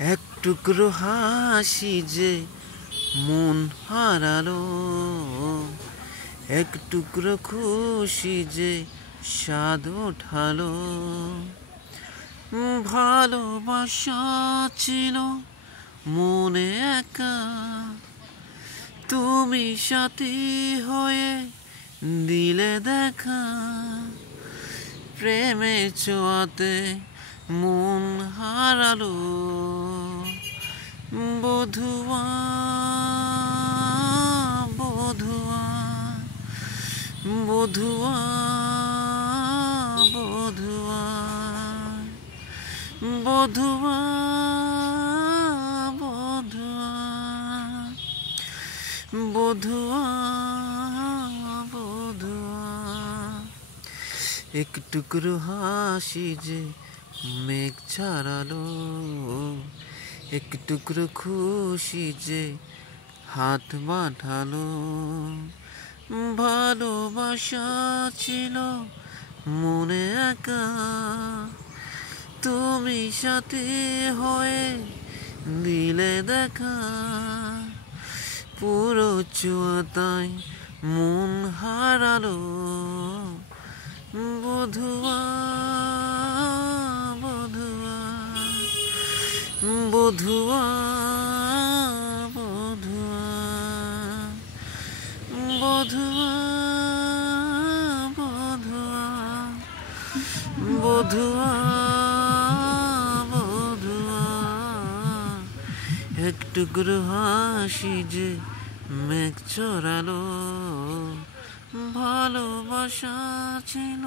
এক টুকরো হাসি যে মন হারালো, এক টুকরো খুশি যে স্বাদ ওঠালো। ভালোবাসা ছিল মনে একা, তুমি সাথী হয়ে দিলে দেখা। প্রেমে ছোঁয়াতে মন হারালো, বধুয়া বধুয়া বধুয়া বধুয়া বধুয়া বধুয়া বধুয়া বধুয়া। এক টুকরো হাসি যে মেঘ ছাড়ালো, এক টুকরো খুশি যে হাত বাঁধালো। ভালোবাসা ছিল মনে একা, তুমি সাথী হয়ে দিলে দেখা। পুরো ছোঁয়াতায় মন হারালো, বধুয়া বধুয়া বধুয়া বধুয়া বধুয়া বধুয়া বধুয়া বধুয়া। এক টুকরো হাসি যে মেঘ চড়ালো, ভালোবাসা ছিল।